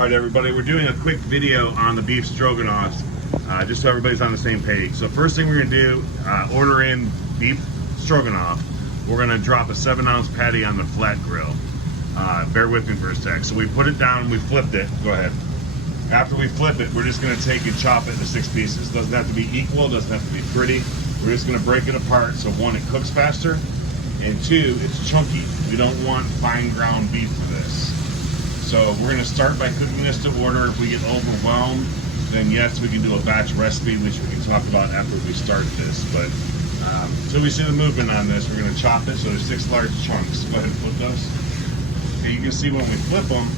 All right, everybody, we're doing a quick video on the beef stroganoff, just so everybody's on the same page. So first thing we're gonna do, order in beef stroganoff. We're gonna drop a 7-ounce patty on the flat grill. Bear with me for a sec. So we put it down, we flipped it. Go ahead. After we flip it, we're just gonna take and chop it into 6 pieces. Doesn't have to be equal, doesn't have to be pretty. We're just gonna break it apart so 1, it cooks faster, and 2, it's chunky. We don't want fine ground beef for this. So we're gonna start by cooking this to order. If we get overwhelmed, then yes, we can do a batch recipe, which we can talk about after we start this. But until we see the movement on this, we're gonna chop it so there's 6 large chunks. Go ahead and flip those. Okay, you can see when we flip them,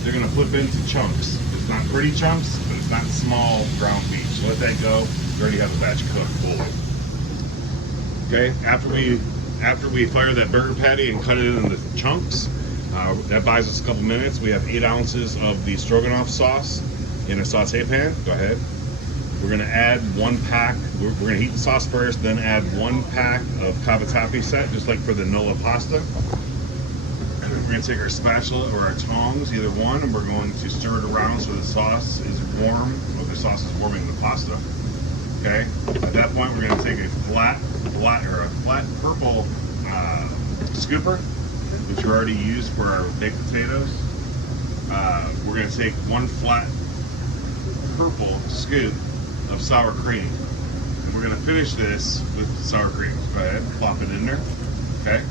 they're gonna flip into chunks. It's not pretty chunks, but it's not small ground beef. So let that go. We already have a batch cooked fully. Okay, after we fire that burger patty and cut it into chunks, that buys us a couple minutes. We have 8 ounces of the stroganoff sauce in a saute pan. Go ahead. We're gonna add 1 pack. We're gonna heat the sauce first, then add 1 pack of cavatappi set, just like for the Nola pasta. We're gonna take our spatula or our tongs, either one, and we're going to stir it around so the sauce is warm, or the sauce is warming the pasta. Okay. At that point, we're gonna take a flat purple scooper, which we already used for our baked potatoes. We're going to take 1 flat purple scoop of sour cream. And we're going to finish this with sour cream. Go ahead, plop it in there. Okay.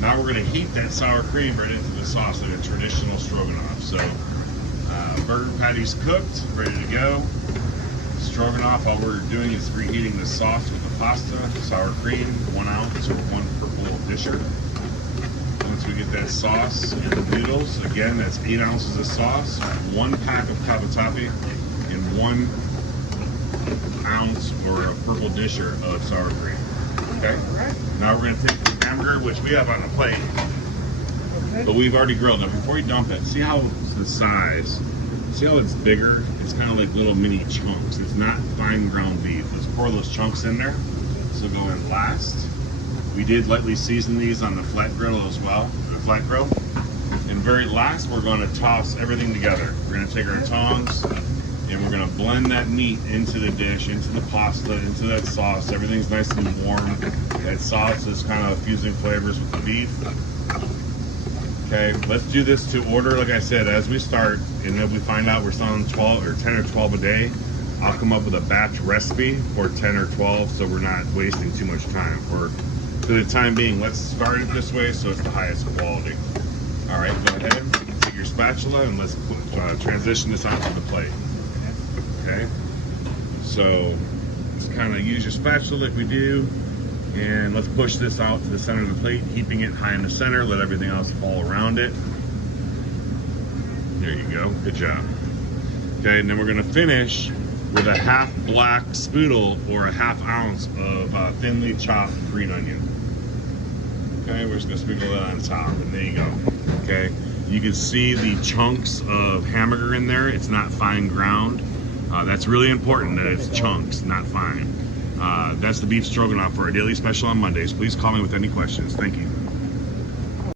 Now we're going to heat that sour cream right into the sauce like a traditional stroganoff. So burger patty's cooked, ready to go. Stroganoff, all we're doing is reheating the sauce with the pasta, sour cream, 1 ounce or 1 purple disher. Once we get that sauce and the noodles, again, that's 8 ounces of sauce, 1 pack of cavatappi, and 1 ounce or a purple disher of sour cream. Okay? Now we're going to take the hamburger, which we have on the plate, but we've already grilled. Now before you dump it, see how the size, see how it's bigger? It's kind of like little mini chunks. It's not fine ground beef. Let's pour those chunks in there. This will go in last. We did lightly season these on the flat grill as well, the flat grill. And very last, we're going to toss everything together. We're going to take our tongs and we're going to blend that meat into the dish, into the pasta, into that sauce. Everything's nice and warm. That sauce is kind of fusing flavors with the beef. Okay, let's do this to order. Like I said, as we start, and if we find out we're selling 12 or 10 or 12 a day, I'll come up with a batch recipe for 10 or 12 so we're not wasting too much time. For the time being, let's start it this way so it's the highest quality. All right, go ahead, take your spatula and let's transition this onto the plate. Okay, so just kind of use your spatula like we do, and let's push this out to the center of the plate, keeping it high in the center, let everything else fall around it. There you go, good job. Okay, and then we're gonna finish with a half black spoodle or a ½ ounce of thinly chopped green onion. Okay, we're just gonna sprinkle that on top, and there you go. Okay, you can see the chunks of hamburger in there. It's not fine ground. That's really important that it's chunks, not fine. That's the beef stroganoff for our daily special on Mondays. Please call me with any questions. Thank you.